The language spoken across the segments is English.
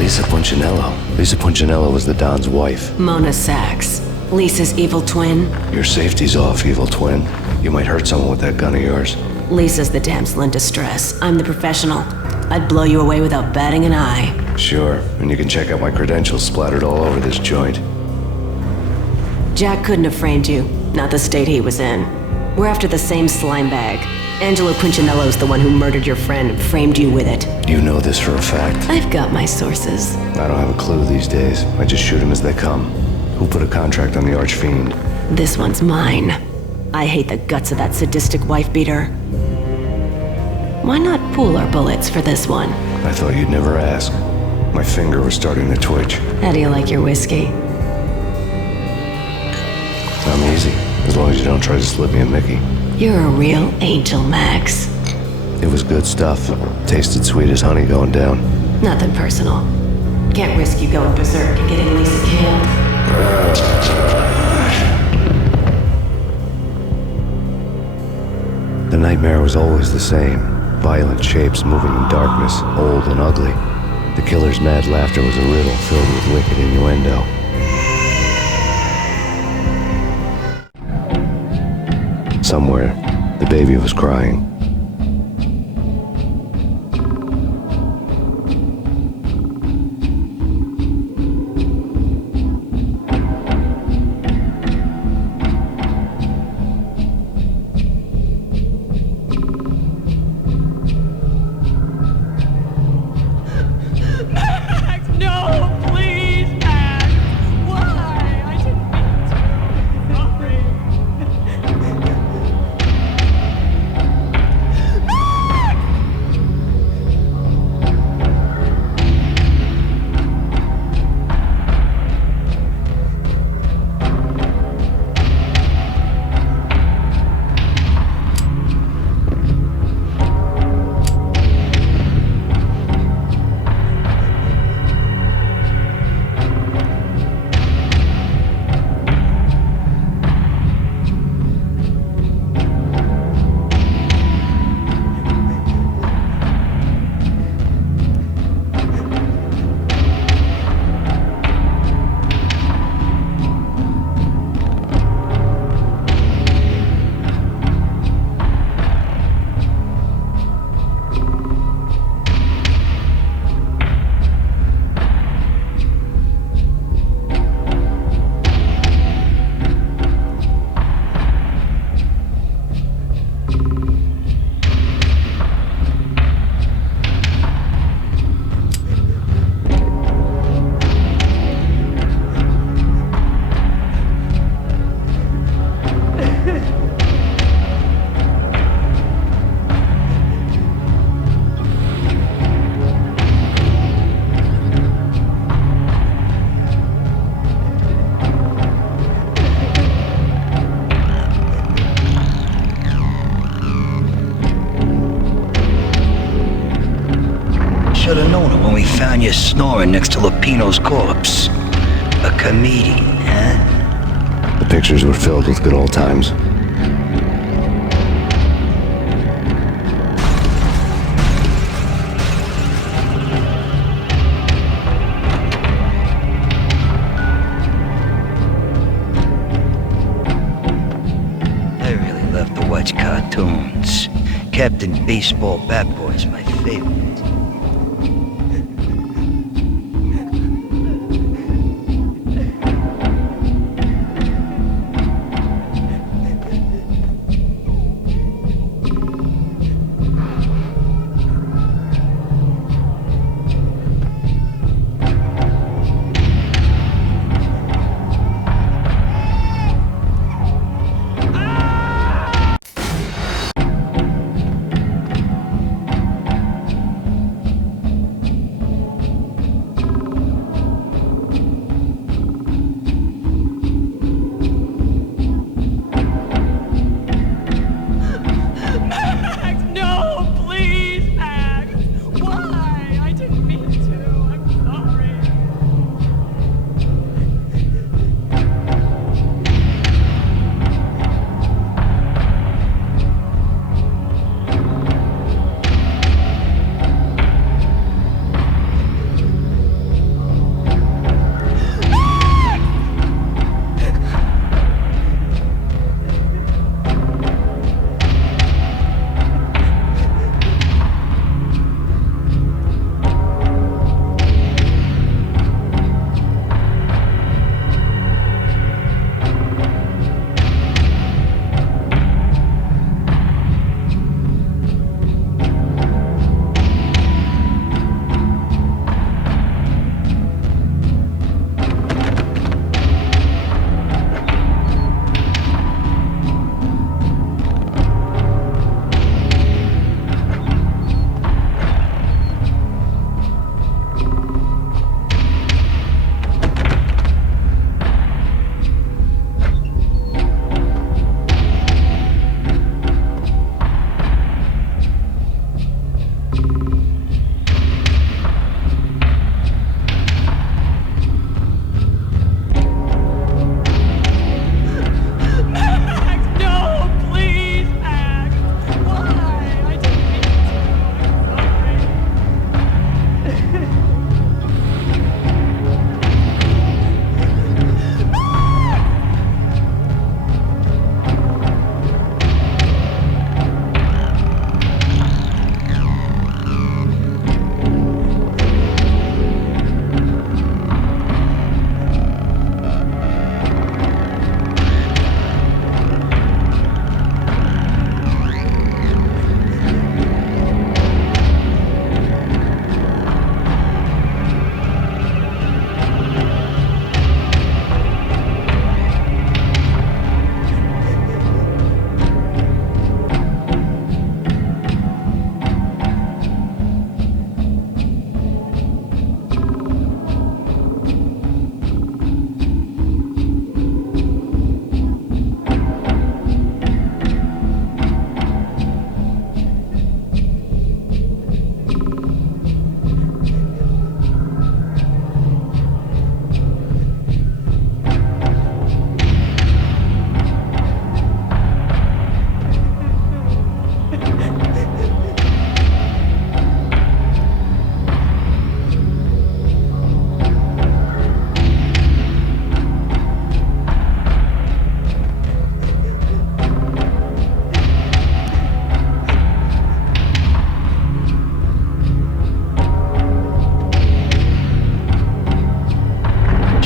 Lisa Punchinello. Lisa Punchinello was the Don's wife. Mona Sachs. Lisa's evil twin. Your safety's off, evil twin. You might hurt someone with that gun of yours. Lisa's the damsel in distress. I'm the professional. I'd blow you away without batting an eye. Sure, and you can check out my credentials splattered all over this joint. Jack couldn't have framed you. Not the state he was in. We're after the same slime bag. Angelo Punchinello's the one who murdered your friend and framed you with it. You know this for a fact? I've got my sources. I don't have a clue these days. I just shoot them as they come. Who put a contract on the Archfiend? This one's mine. I hate the guts of that sadistic wife-beater. Why not pool our bullets for this one? I thought you'd never ask. My finger was starting to twitch. How do you like your whiskey? I'm easy, as long as you don't try to slip me a Mickey. You're a real angel, Max. It was good stuff. Tasted sweet as honey going down. Nothing personal. Can't risk you going berserk and getting Lisa killed. The nightmare was always the same. Violent shapes moving in darkness, old and ugly. The killer's mad laughter was a riddle filled with wicked innuendo. Somewhere, the baby was crying. Should have known it when we found you snoring next to Lupino's corpse. A comedian, huh? The pictures were filled with good old times. I really love to watch cartoons. Captain Baseball Bat Boy's my favorite.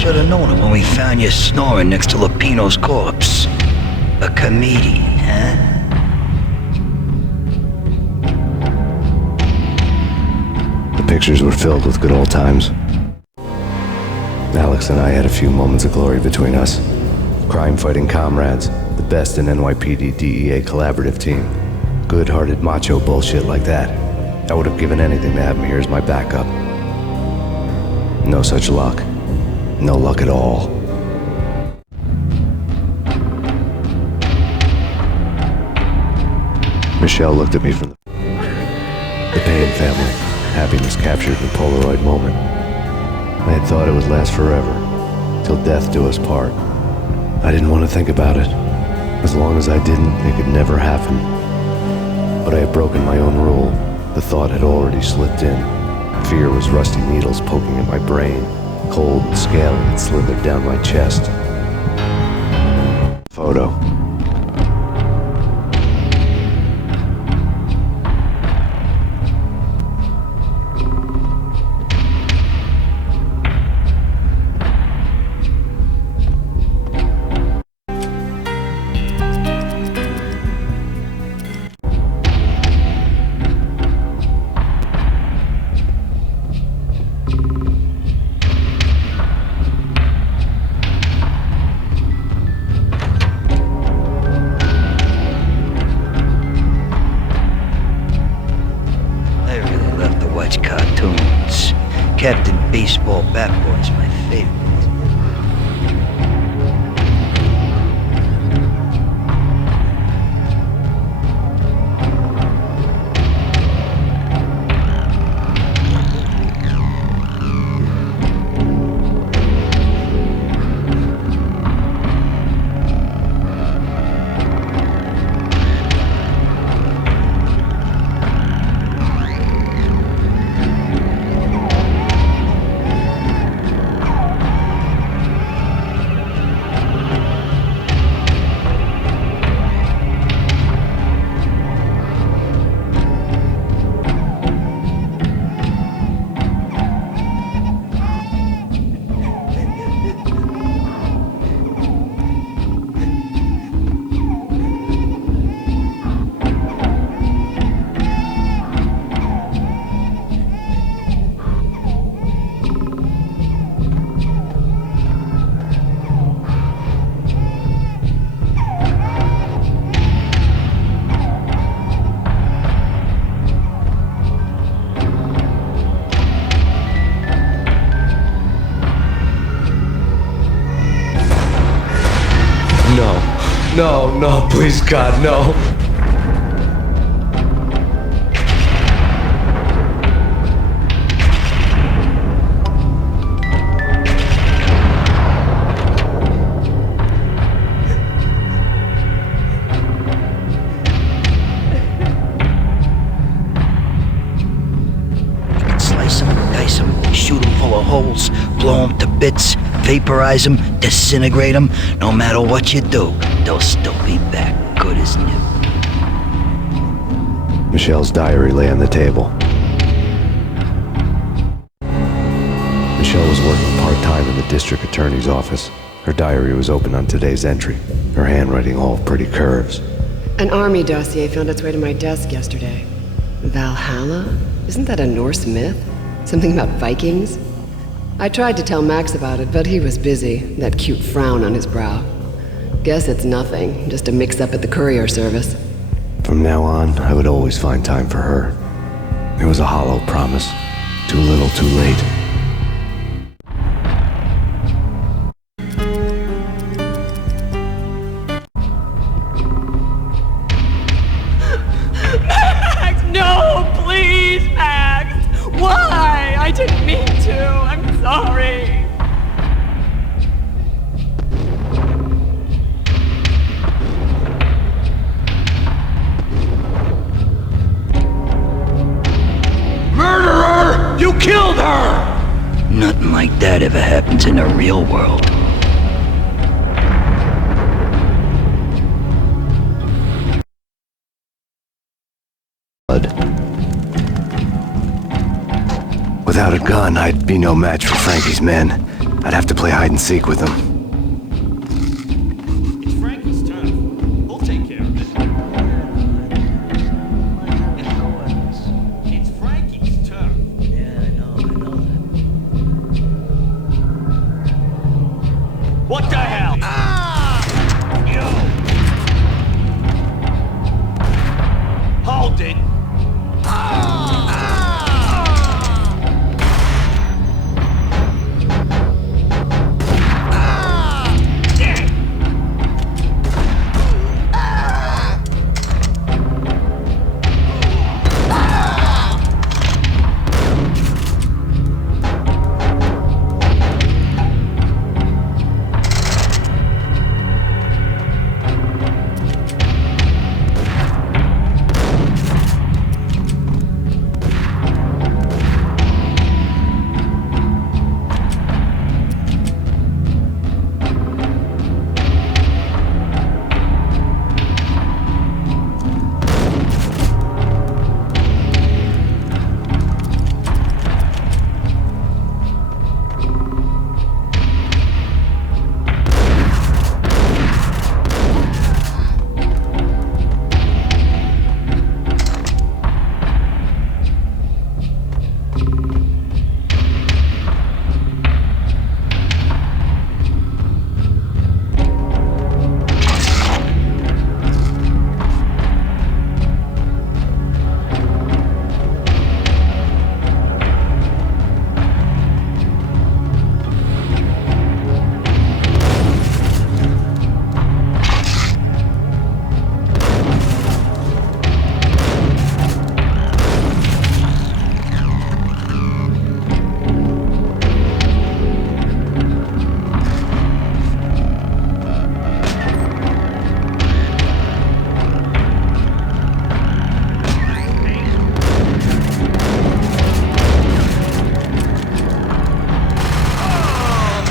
Should have known it when we found you snoring next to Lupino's corpse. A comedian, huh? The pictures were filled with good old times. Alex and I had a few moments of glory between us. Crime-fighting comrades, the best in NYPD DEA collaborative team. Good-hearted macho bullshit like that. I would have given anything to have him here as my backup. No such luck. No luck at all. Michelle looked at me from the Payne family. Happiness captured in a Polaroid moment. I had thought it would last forever, till death do us part. I didn't want to think about it. As long as I didn't, it could never happen. But I had broken my own rule. The thought had already slipped in. Fear was rusty needles poking at my brain. Cold and scaly, it slithered down my chest. Photo. Captain Baseball Bat Boy's my favorite. No, please God, no. Slice 'em, dice 'em, shoot 'em full of holes, blow 'em to bits, vaporize 'em, disintegrate 'em. No matter what you do, they'll still be back, good as new. Michelle's diary lay on the table. Michelle was working part-time in the district attorney's office. Her diary was open on today's entry, her handwriting all pretty curves. An army dossier found its way to my desk yesterday. Valhalla? Isn't that a Norse myth? Something about Vikings? I tried to tell Max about it, but he was busy, that cute frown on his brow. Guess it's nothing, just a mix-up at the courier service. From now on, I would always find time for her. It was a hollow promise. Too little, too late. Max, no, please, Max! Why? I didn't mean to. I'm sorry. Murderer! You killed her! Nothing like that ever happens in the real world. Without a gun, I'd be no match for Frankie's men. I'd have to play hide and seek with him. It's Frankie's turn. We'll take care of it. It's Frankie's turn. Yeah, I know that. What the hell? Yo! Hold it!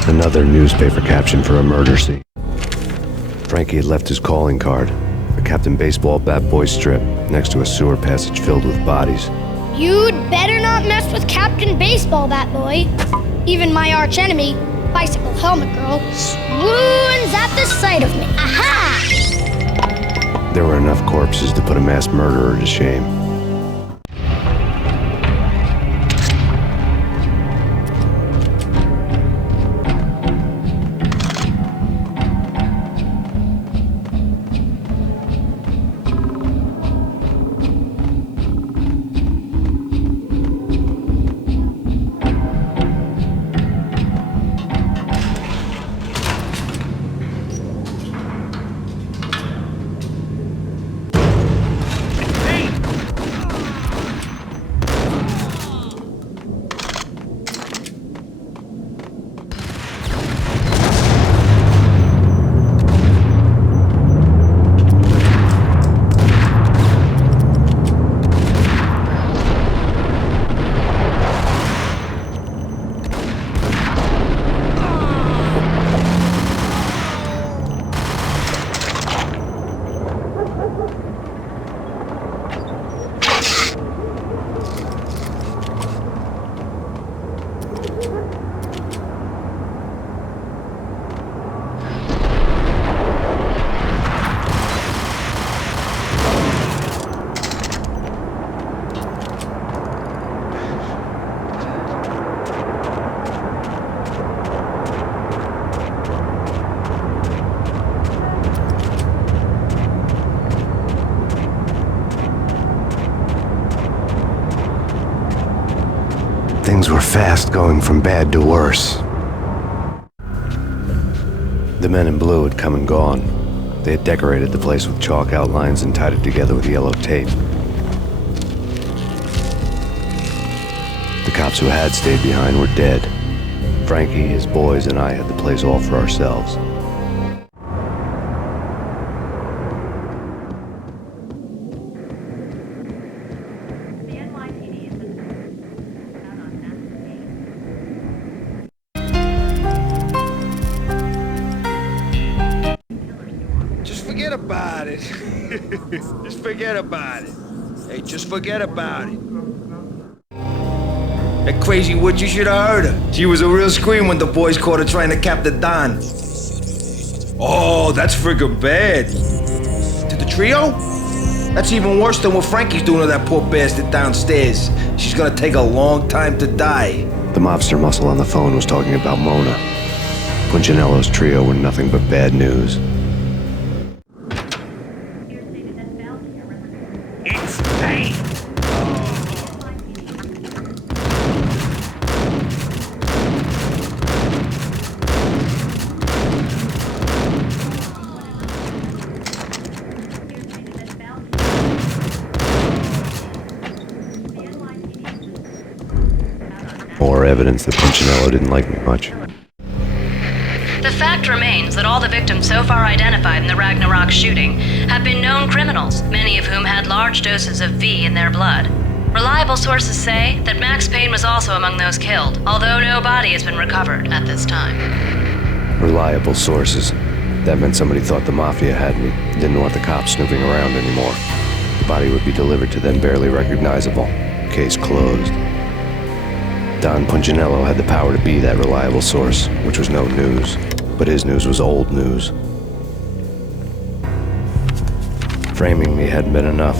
Another newspaper caption for a murder scene. Frankie had left his calling card, a Captain Baseball bat boy strip, next to a sewer passage filled with bodies. You'd better not mess with Captain Baseball Bat Boy. Even my arch enemy, Bicycle Helmet Girl, swoons at the sight of me. Aha! There were enough corpses to put a mass murderer to shame. Things were fast going from bad to worse. The men in blue had come and gone. They had decorated the place with chalk outlines and tied it together with yellow tape. The cops who had stayed behind were dead. Frankie, his boys, and I had the place all for ourselves. Forget about it. Just forget about it. Hey, just forget about it. That crazy witch, you should have heard her. She was a real scream when the boys caught her trying to cap the Don. Oh, that's friggin' bad. To the trio? That's even worse than what Frankie's doing to that poor bastard downstairs. She's gonna take a long time to die. The mobster muscle on the phone was talking about Mona. Punchinello's trio were nothing but bad news. It's pain. More evidence that Punchinello didn't like me much. The fact remains that all the victims so far identified in the Ragnarok shooting have been known criminals, many of whom had large doses of V in their blood. Reliable sources say that Max Payne was also among those killed, although no body has been recovered at this time. Reliable sources. That meant somebody thought the Mafia had me, didn't want the cops snooping around anymore. The body would be delivered to them barely recognizable. Case closed. Don Punchinello had the power to be that reliable source, which was no news. But his news was old news. Framing me hadn't been enough.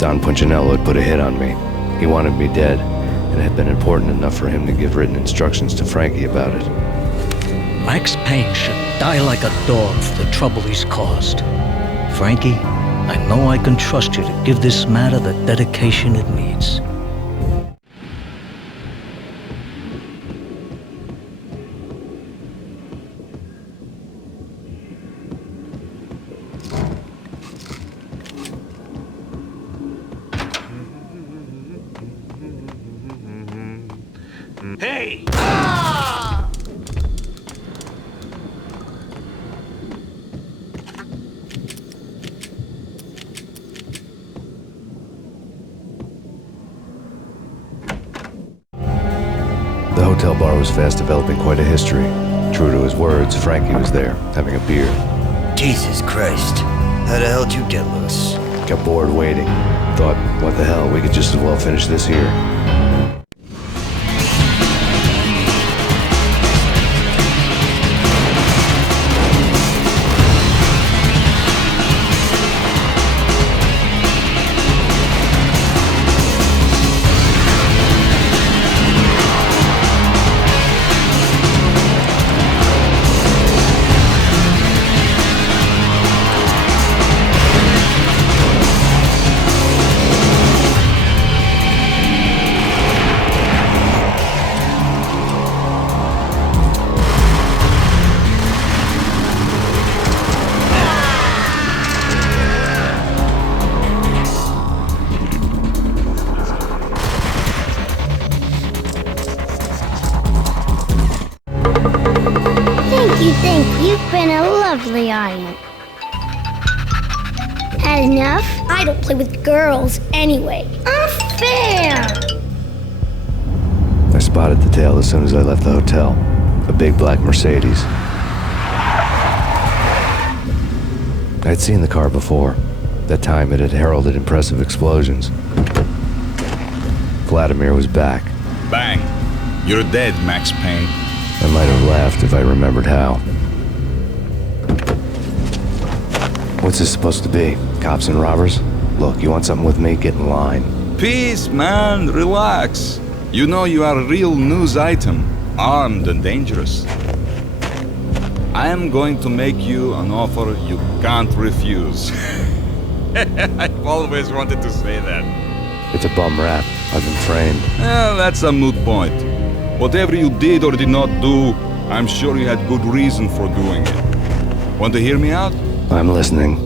Don Punchinello had put a hit on me. He wanted me dead, and it had been important enough for him to give written instructions to Frankie about it. Max Payne should die like a dog for the trouble he's caused. Frankie, I know I can trust you to give this matter the dedication it needs. Hey! The hotel bar was fast developing quite a history. True to his words, Frankie was there, having a beer. Jesus Christ. How the hell did you get loose? Got bored waiting. Thought, what the hell, we could just as well finish this here. Thank you. You've been a lovely audience. Had enough? I don't play with girls anyway. Unfair! I spotted the tail as soon as I left the hotel. A big black Mercedes. I'd seen the car before. That time it had heralded impressive explosions. Vladimir was back. Bang. You're dead, Max Payne. I might have laughed if I remembered how. What's this supposed to be? Cops and robbers? Look, you want something with me? Get in line. Peace, man. Relax. You know you are a real news item. Armed and dangerous. I am going to make you an offer you can't refuse. I've always wanted to say that. It's a bum rap. I've been framed. That's a moot point. Whatever you did or did not do, I'm sure you had good reason for doing it. Want to hear me out? I'm listening.